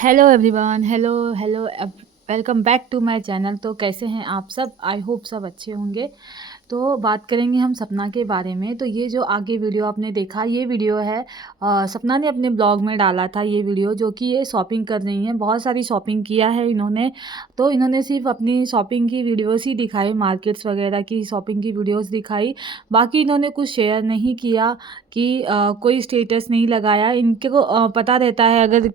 Hello everyone, hello hello. Welcome back to my channel. तो कैसे हैं आप सब? आई होप सब अच्छे होंगे। तो बात करेंगे हम सपना के बारे में। तो ये जो आगे वीडियो आपने देखा, ये वीडियो है सपना ने अपने ब्लॉग में डाला था। ये वीडियो जो कि ये शॉपिंग कर रही हैं, बहुत सारी शॉपिंग किया है इन्होंने। तो इन्होंने सिर्फ अपनी शॉपिंग की वीडियोस ही दिखाई, मार्केट्स वगैरह की शॉपिंग की वीडियोस दिखाई। बाकी इन्होंने कुछ शेयर नहीं किया कि कोई स्टेटस नहीं लगाया। इनके को पता रहता है अगर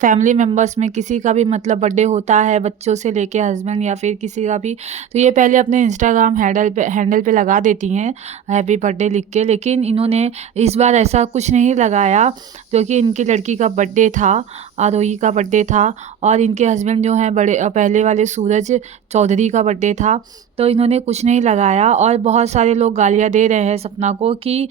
फैमिली मेम्बर्स में किसी का भी मतलब बर्थडे होता है, बच्चों से लेके हस्बैंड या फिर किसी का भी, तो ये पहले अपने इंस्टाग्राम हैंडल पे लगा देती हैं हैप्पी बर्थडे लिख के। लेकिन इन्होंने इस बार ऐसा कुछ नहीं लगाया क्योंकि इनकी लड़की का बर्थडे था, आरोही का बर्थडे था, और इनके हस्बैंड जो हैं बड़े पहले वाले सूरज चौधरी का बर्थडे था। तो इन्होंने कुछ नहीं लगाया और बहुत सारे लोग गालियाँ दे रहे हैं सपना को कि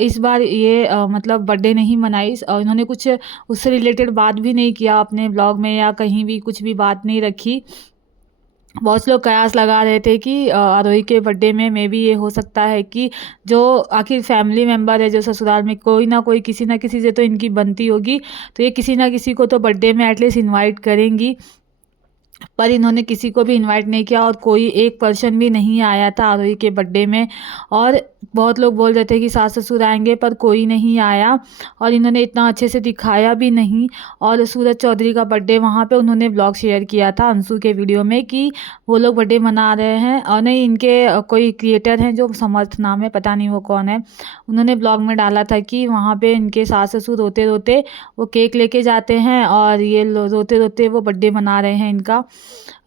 इस बार ये मतलब बर्थडे नहीं मनाई, और इन्होंने कुछ उससे रिलेटेड बात भी नहीं किया अपने ब्लॉग में, या कहीं भी कुछ भी बात नहीं रखी। बहुत से लोग कयास लगा रहे थे कि आरोही के बर्थडे में मे बी ये हो सकता है कि जो आखिर फैमिली मेम्बर है जो ससुराल में, कोई ना कोई किसी ना किसी से तो इनकी बनती होगी, तो ये किसी ना किसी को तो बर्थडे में एटलीस्ट इनवाइट करेंगी। पर इन्होंने किसी को भी इनवाइट नहीं किया और कोई एक पर्सन भी नहीं आया था आरोही के बर्थडे में। और बहुत लोग बोल रहे थे कि सास ससुर आएंगे, पर कोई नहीं आया और इन्होंने इतना अच्छे से दिखाया भी नहीं। और सूरज चौधरी का बर्थडे वहाँ पे उन्होंने ब्लॉग शेयर किया था अंशु के वीडियो में कि वो लोग बर्थडे मना रहे हैं। और नहीं, इनके कोई क्रिएटर हैं जो समर्थ नाम है, पता नहीं वो कौन है, उन्होंने ब्लॉग में डाला था कि वहाँ पे इनके सास ससुर रोते रोते वो केक लेके जाते हैं और ये रोते रोते वो बर्थडे मना रहे हैं इनका।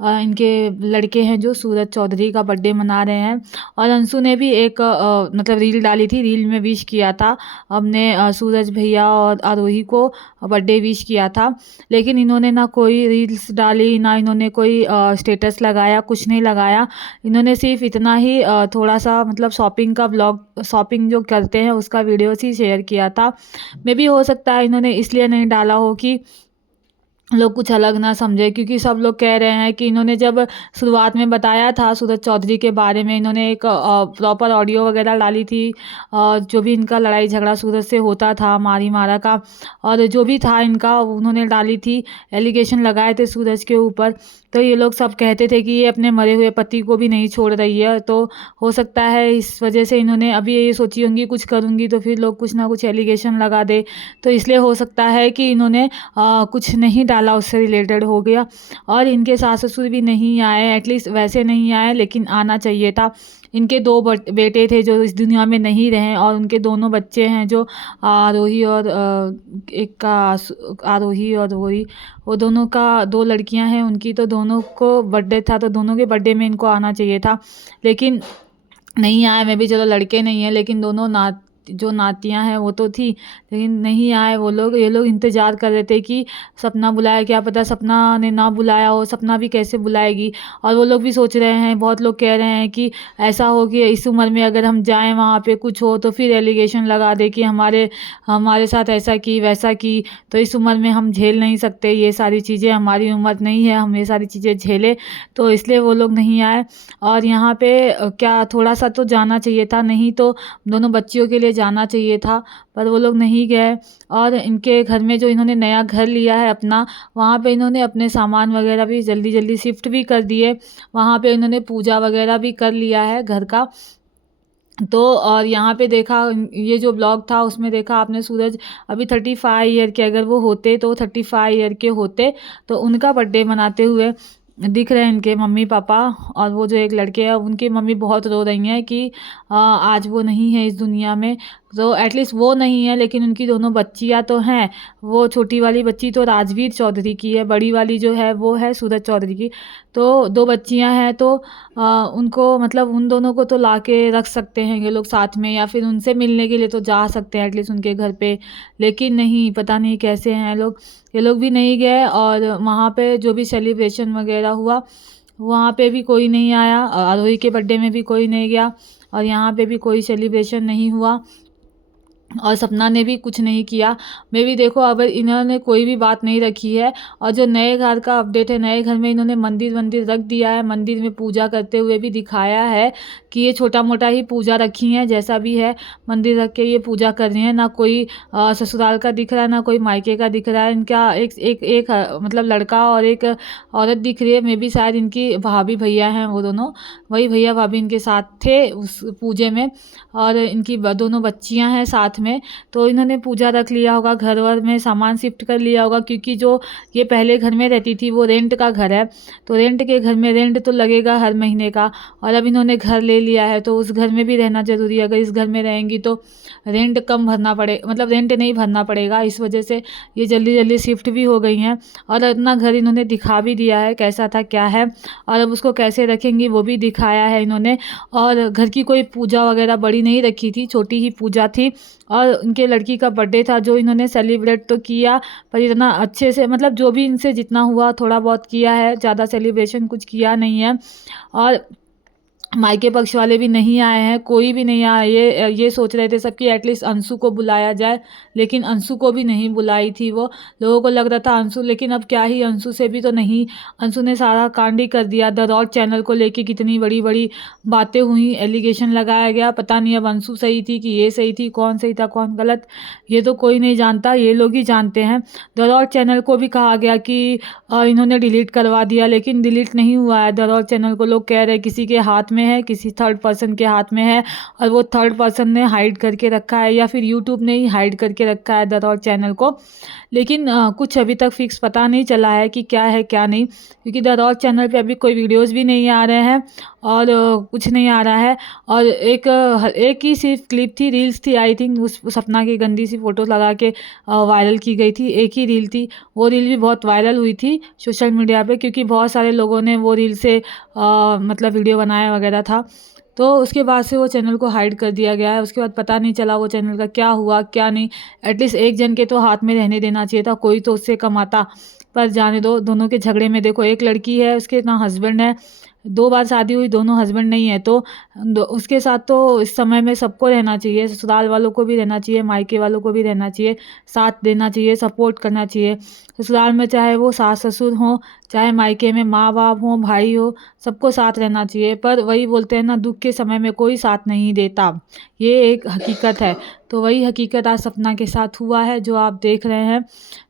इनके लड़के हैं जो सूरज चौधरी का बर्थडे मना रहे हैं। और अंशु ने भी एक मतलब रील डाली थी, रील में विश किया था अपने सूरज भैया और आरोही को बर्थडे विश किया था। लेकिन इन्होंने ना कोई रील्स डाली, ना इन्होंने कोई स्टेटस लगाया, कुछ नहीं लगाया। इन्होंने सिर्फ इतना ही थोड़ा सा मतलब शॉपिंग का ब्लॉग, शॉपिंग जो करते हैं उसका वीडियोस ही शेयर किया था। मे भी हो सकता है इन्होंने इसलिए नहीं डाला हो कि लोग कुछ अलग ना समझे, क्योंकि सब लोग कह रहे हैं कि इन्होंने जब शुरुआत में बताया था सूरज चौधरी के बारे में, इन्होंने एक प्रॉपर ऑडियो वगैरह डाली थी, जो भी इनका लड़ाई झगड़ा सूरज से होता था, मारी मारा का, और जो भी था इनका उन्होंने डाली थी, एलिगेशन लगाए थे सूरज के ऊपर। तो ये लोग सब कहते थे कि ये अपने मरे हुए पति को भी नहीं छोड़ रही है। तो हो सकता है इस वजह से इन्होंने अभी ये सोची होंगी कुछ करूँगी तो फिर लोग कुछ ना कुछ एलिगेशन लगा दे, तो इसलिए हो सकता है कि इन्होंने कुछ नहीं डाला, उससे रिलेटेड हो गया। और इनके सास ससुर भी नहीं आए, एटलीस्ट वैसे नहीं आए, लेकिन आना चाहिए था। इनके दो बेटे थे जो इस दुनिया में नहीं रहे, और उनके दोनों बच्चे हैं जो आरोही और एक का आरोही और वही, वो दोनों का दो लड़कियां हैं उनकी, तो दोनों को बर्थडे था, तो दोनों के बर्थडे में इनको आना चाहिए था, लेकिन नहीं आए। मैं भी, चलो लड़के नहीं हैं, लेकिन दोनों जो नातियां हैं वो तो थी, लेकिन नहीं आए वो लोग। ये लोग इंतज़ार कर रहे थे कि सपना बुलाए, क्या पता सपना ने ना बुलाया हो, सपना भी कैसे बुलाएगी। और वो लोग भी सोच रहे हैं, बहुत लोग कह रहे हैं कि ऐसा हो कि इस उम्र में अगर हम जाएं वहाँ पे कुछ हो तो फिर एलिगेशन लगा दे कि हमारे हमारे साथ ऐसा की वैसा की। तो इस उम्र में हम झेल नहीं सकते ये सारी चीज़ें, हमारी उम्र नहीं है हम ये सारी चीज़ें झेले, तो इसलिए वो लोग नहीं आए। और यहाँ पे क्या थोड़ा सा तो जाना चाहिए था, नहीं तो दोनों बच्चियों के लिए जाना चाहिए था, पर वो लोग नहीं गए। और इनके घर में जो इन्होंने नया घर लिया है अपना, वहाँ पे इन्होंने अपने सामान वगैरह भी जल्दी जल्दी शिफ्ट भी कर दिए। वहाँ पे इन्होंने पूजा वगैरह भी कर लिया है घर का। तो और यहाँ पे देखा, ये जो ब्लॉग था उसमें देखा आपने, सूरज अभी 35 ईयर के अगर वो होते, तो 35 ईयर के होते, तो उनका बर्थडे मनाते हुए दिख रहे हैं इनके मम्मी पापा। और वो जो एक लड़के हैं उनकी मम्मी बहुत रो रही हैं कि आज वो नहीं है इस दुनिया में। तो एटलीस्ट वो नहीं है, लेकिन उनकी दोनों बच्चियां तो हैं। वो छोटी वाली बच्ची तो राजवीर चौधरी की है, बड़ी वाली जो है वो है सूरज चौधरी की। तो दो बच्चियां हैं, तो उनको मतलब उन दोनों को तो ला के रख सकते हैं ये लोग साथ में, या फिर उनसे मिलने के लिए तो जा सकते हैं एटलीस्ट उनके घर पे। लेकिन नहीं, पता नहीं कैसे हैं लोग, ये लोग भी नहीं गए। और वहाँ पे जो भी सेलिब्रेशन वगैरह हुआ वहाँ पे भी कोई नहीं आया, आरोही के बर्थडे में भी कोई नहीं गया, और यहाँ पे भी कोई सेलिब्रेशन नहीं हुआ। और सपना ने भी कुछ नहीं किया। मैं भी देखो अब इन्होंने कोई भी बात नहीं रखी है। और जो नए घर का अपडेट है, नए घर में इन्होंने मंदिर वंदिर रख दिया है, मंदिर में पूजा करते हुए भी दिखाया है कि ये छोटा मोटा ही पूजा रखी है, जैसा भी है मंदिर रख के ये पूजा कर रही हैं। ना कोई ससुराल का दिख रहा है, ना कोई मायके का दिख रहा है। इनका एक एक एक मतलब लड़का और एक औरत दिख रही है, मे बी शायद इनकी भाभी भैया हैं वो दोनों, वही भैया भाभी इनके साथ थे उस पूजे में। और इनकी दोनों बच्चियां हैं साथ में। तो इन्होंने पूजा रख लिया होगा, घर वर में सामान शिफ्ट कर लिया होगा, क्योंकि जो ये पहले घर में रहती थी वो रेंट का घर है। तो रेंट के घर में रेंट तो लगेगा हर महीने का, और अब इन्होंने घर ले लिया है तो उस घर में भी रहना ज़रूरी है। अगर इस घर में रहेंगी तो रेंट कम भरना पड़े, मतलब रेंट नहीं भरना पड़ेगा। इस वजह से ये जल्दी जल्दी शिफ्ट भी हो गई हैं। और अपना घर इन्होंने दिखा भी दिया है कैसा था क्या है, और अब उसको कैसे रखेंगी वो भी दिखाया है इन्होंने। और घर की कोई पूजा वगैरह बड़ी नहीं रखी थी, छोटी ही पूजा थी। और उनके लड़की का बर्थडे था जो इन्होंने सेलिब्रेट तो किया, पर इतना अच्छे से मतलब जो भी इनसे जितना हुआ थोड़ा बहुत किया है, ज़्यादा सेलिब्रेशन कुछ किया नहीं है। और मायके पक्ष वाले भी नहीं आए हैं, कोई भी नहीं आया। ये सोच रहे थे सब कि एटलीस्ट अंशु को बुलाया जाए, लेकिन अंशु को भी नहीं बुलाई थी वो। लोगों को लग रहा था अंशु, लेकिन अब क्या ही, अंशु से भी तो नहीं। अंशु ने सारा कांड ही कर दिया। द रॉड चैनल को लेके कितनी बड़ी बड़ी बातें हुई, एलिगेशन लगाया गया। पता नहीं अब अंशु सही थी कि ये सही थी, कौन सही था कौन गलत, ये तो कोई नहीं जानता, ये लोग ही जानते हैं। द रॉड चैनल को भी कहा गया कि इन्होंने डिलीट करवा दिया, लेकिन डिलीट नहीं हुआ है। द रॉड चैनल को लोग कह रहे हैं किसी के हाथ में है, किसी थर्ड पर्सन के हाथ में है, और वो थर्ड पर्सन ने हाइड करके रखा है, या फिर यूट्यूब ने ही हाइड करके रखा है द रॉड चैनल को। लेकिन कुछ अभी तक फिक्स पता नहीं चला है कि क्या है क्या नहीं, क्योंकि द रॉड चैनल पे अभी कोई वीडियोस भी नहीं आ रहे हैं, और कुछ नहीं आ रहा है। और एक ही सिर्फ क्लिप थी, रील्स थी आई थिंक, उस सपना की गंदी सी फोटो लगा के वायरल की गई थी। एक ही रील थी, वो रील भी बहुत वायरल हुई थी सोशल मीडिया पे, क्योंकि बहुत सारे लोगों ने वो रील से मतलब वीडियो बनाया वगैरह था। तो उसके बाद से वो चैनल को हाइड कर दिया गया है। उसके बाद पता नहीं चला वो चैनल का क्या हुआ क्या नहीं। एटलीस्ट एक जन के तो हाथ में रहने देना चाहिए था, कोई तो उससे कमाता। पर जाने दो, दोनों के झगड़े में देखो, एक लड़की है उसके ना हस्बैंड है, 2 बार शादी हुई, दोनों हस्बैंड नहीं है। तो उसके साथ तो इस समय में सबको रहना चाहिए, ससुराल वालों को भी रहना चाहिए, मायके वालों को भी रहना चाहिए, साथ देना चाहिए, सपोर्ट करना चाहिए। ससुराल में चाहे वो सास ससुर हों, चाहे मायके में माँ बाप हों, भाई हो, सबको साथ रहना चाहिए। पर वही बोलते हैं ना, दुख के समय में कोई साथ नहीं देता, ये एक हकीकत है। तो वही हकीकत आज सपना के साथ हुआ है जो आप देख रहे हैं।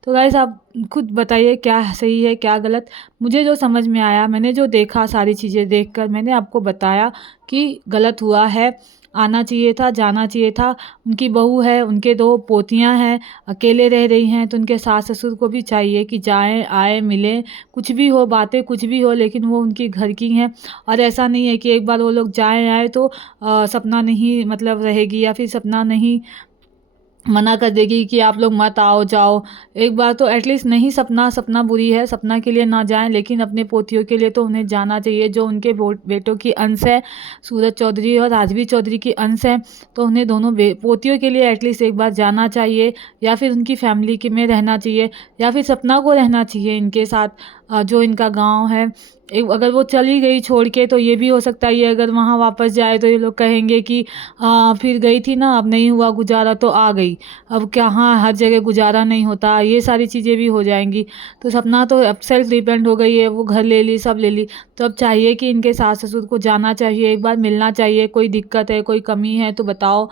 तो गाइस आप खुद बताइए क्या सही है क्या गलत। मुझे जो समझ में आया, मैंने जो देखा, सारी चीज़ें देखकर मैंने आपको बताया कि गलत हुआ है। आना चाहिए था, जाना चाहिए था। उनकी बहू है, उनके 2 पोतियां हैं, अकेले रह रही हैं, तो उनके सास ससुर को भी चाहिए कि जाएं आए मिलें, कुछ भी हो बातें कुछ भी हो, लेकिन वो उनकी घर की हैं। और ऐसा नहीं है कि एक बार वो लोग जाएं आए तो सपना नहीं मतलब रहेगी, या फिर सपना नहीं मना कर देगी कि आप लोग मत आओ जाओ। एक बार तो एटलीस्ट, नहीं सपना सपना बुरी है, सपना के लिए ना जाएं, लेकिन अपने पोतियों के लिए तो उन्हें जाना चाहिए। जो उनके बेटों की अंश है, सूरज चौधरी और राजवीर चौधरी की अंश है, तो उन्हें दोनों पोतियों के लिए एटलीस्ट एक बार जाना चाहिए, या फिर उनकी फैमिली के में रहना चाहिए, या फिर सपना को रहना चाहिए इनके साथ, जो इनका गाँव है। एक अगर वो चली गई छोड़ के, तो ये भी हो सकता है ये अगर वहाँ वापस जाए तो ये लोग कहेंगे कि फिर गई थी ना, अब नहीं हुआ गुजारा तो आ गई। अब क्या, हाँ हर जगह गुजारा नहीं होता, ये सारी चीज़ें भी हो जाएंगी। तो सपना तो अब सेल्फ डिपेंड हो गई है, वो घर ले ली, सब ले ली। तो अब चाहिए कि इनके सास ससुर को जाना चाहिए, एक बार मिलना चाहिए। कोई दिक्कत है, कोई कमी है तो बताओ,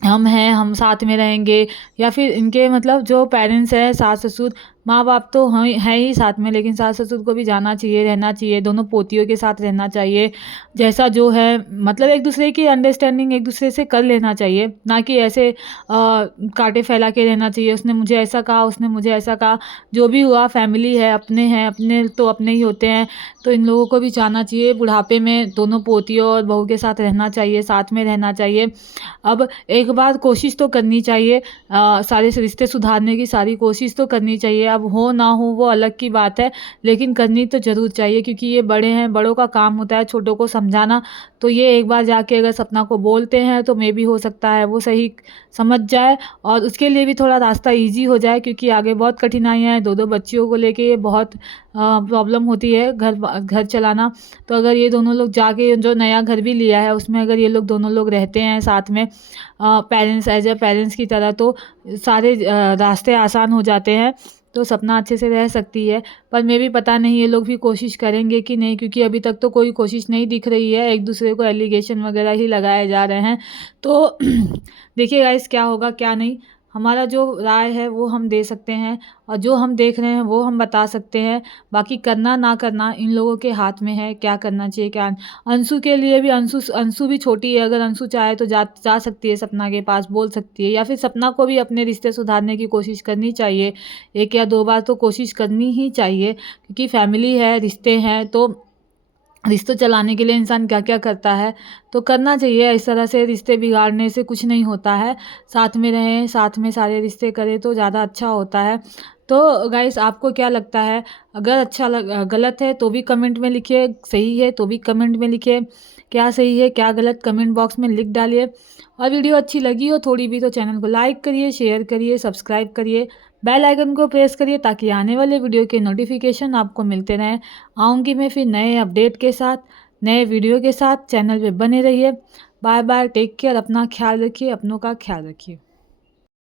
हम हैं, हम साथ में रहेंगे। या फिर इनके मतलब जो पेरेंट्स हैं, सास ससुर, माँ बाप तो हैं ही साथ में, लेकिन सास ससुर को भी जाना चाहिए, रहना चाहिए, दोनों पोतियों के साथ रहना चाहिए। जैसा जो है मतलब एक दूसरे की अंडरस्टैंडिंग एक दूसरे से कर लेना चाहिए, ना कि ऐसे कांटे फैला के रहना चाहिए। उसने मुझे ऐसा कहा, उसने मुझे ऐसा कहा। जो भी हुआ फैमिली है, अपने हैं, अपने तो अपने ही होते हैं। तो इन लोगों को भी जाना चाहिए, बुढ़ापे में दोनों पोतियों और बहू के साथ रहना चाहिए, साथ में रहना चाहिए। अब एक बार कोशिश तो करनी चाहिए, सारे रिश्ते सुधारने की सारी कोशिश तो करनी चाहिए। अब हो ना हो वो अलग की बात है, लेकिन करनी तो ज़रूर चाहिए, क्योंकि ये बड़े हैं, बड़ों का काम होता है छोटों को समझाना। तो ये एक बार जाके अगर सपना को बोलते हैं तो मे भी हो सकता है वो सही समझ जाए, और उसके लिए भी थोड़ा रास्ता ईजी हो जाए, क्योंकि आगे बहुत कठिनाइयाँ हैं। 2 बच्चियों को लेके ये बहुत प्रॉब्लम होती है घर चलाना। तो अगर ये दोनों लोग जाके, जो नया घर भी लिया है उसमें अगर ये लोग दोनों लोग रहते हैं साथ में, पेरेंट्स एज ए पेरेंट्स की तरह, तो सारे रास्ते आसान हो जाते हैं, तो सपना अच्छे से रह सकती है। पर मैं भी पता नहीं ये लोग भी कोशिश करेंगे कि नहीं, क्योंकि अभी तक तो कोई कोशिश नहीं दिख रही है, एक दूसरे को एलिगेशन वगैरह ही लगाए जा रहे हैं। तो देखिए गाइस क्या होगा क्या नहीं, हमारा जो राय है वो हम दे सकते हैं, और जो हम देख रहे हैं वो हम बता सकते हैं। बाकी करना ना करना इन लोगों के हाथ में है, क्या करना चाहिए क्या। अंशु के लिए भी, अंशु अंशु भी छोटी है, अगर अंशु चाहे तो जा सकती है सपना के पास, बोल सकती है, या फिर सपना को भी अपने रिश्ते सुधारने की कोशिश करनी चाहिए। 1 या 2 बार तो कोशिश करनी ही चाहिए, क्योंकि फैमिली है, रिश्ते हैं, तो रिश्ते चलाने के लिए इंसान क्या क्या करता है, तो करना चाहिए। इस तरह से रिश्ते बिगाड़ने से कुछ नहीं होता है, साथ में रहें, साथ में सारे रिश्ते करें तो ज़्यादा अच्छा होता है। तो गाइस आपको क्या लगता है, अगर गलत है तो भी कमेंट में लिखिए, सही है तो भी कमेंट में लिखिए, क्या सही है क्या गलत कमेंट बॉक्स में लिख डालिए। और वीडियो अच्छी लगी हो थोड़ी भी तो चैनल को लाइक करिए, शेयर करिए, सब्सक्राइब करिए, बेल आइकन को प्रेस करिए, ताकि आने वाले वीडियो के नोटिफिकेशन आपको मिलते रहें। आऊँगी मैं फिर नए अपडेट के साथ, नए वीडियो के साथ। चैनल पे बने रहिए। बाय बाय, टेक केयर, अपना ख्याल रखिए, अपनों का ख्याल रखिए।